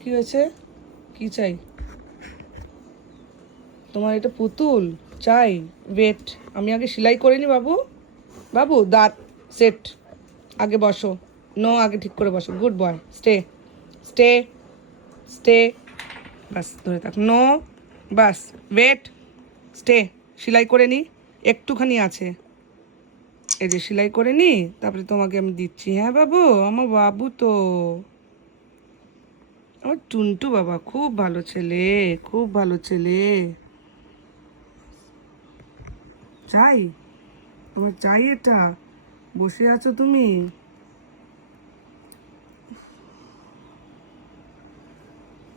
কি হয়েছে? কি চাই তোমার? এটা পুতুল চাই? ওয়েট, আমি আগে সেলাই করে নি বাবু। বাবু দাঁত সেট, আগে বসো। নো, আগে ঠিক করে বসো। Good boy, stay stay stay. বাস ধরে থাক। নো, বাস ওয়েট, স্টে। সেলাই করে নি, একটুখানি আছে। এই যে সেলাই করে নি, তারপরে তোমাকে আমি দিচ্ছি। হ্যাঁ বাবু, আমার বাবু তো, আমার টুনটু বাবা, খুব ভালো ছেলে, খুব ভালো ছেলে। চাই, তোমার চাই এটা? বসে আছো তুমি?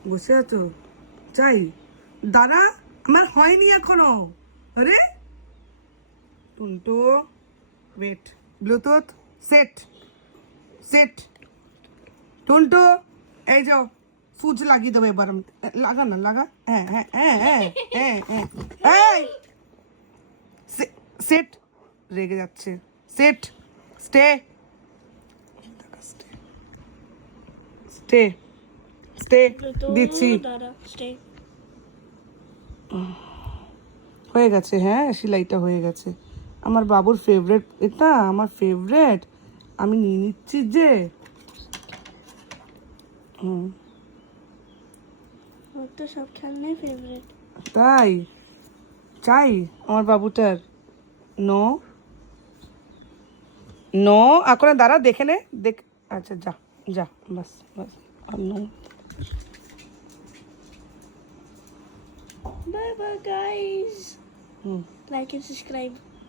বসে আছো? চাই? দাঁড়া, আমার হয়নি এখনো। আরে Tuntu, wait, Bluetooth set set. Tuntu, এই যাও, সুচ লাগিয়ে দেবো এবার আমি। লাগা না, লাগা। হ্যাঁ হ্যাঁ হ্যাঁ হ্যাঁ হ্যাঁ হ্যাঁ। এই সেট, রেগে যাচ্ছে। সেট, স্টে স্টে স্টে, দিচ্ছি। দাদা স্টে। হয়ে গেছে, হ্যাঁ সেলাইটা হয়ে গেছে। আমার বাবুর ফেভারেট এটা, আমার ফেভারেট। আমি নিয়ে নিচ্ছি যে। হুম, ওর তো সব খেলনাই ফেভারিট। তাই চাই আমার বাবুটার? নো নো, এখন দাঁড়া, দেখে নে, দেখ। আচ্ছা যা, যা, বাস বাস। আর no. Bye bye guys, hmm. Like and subscribe.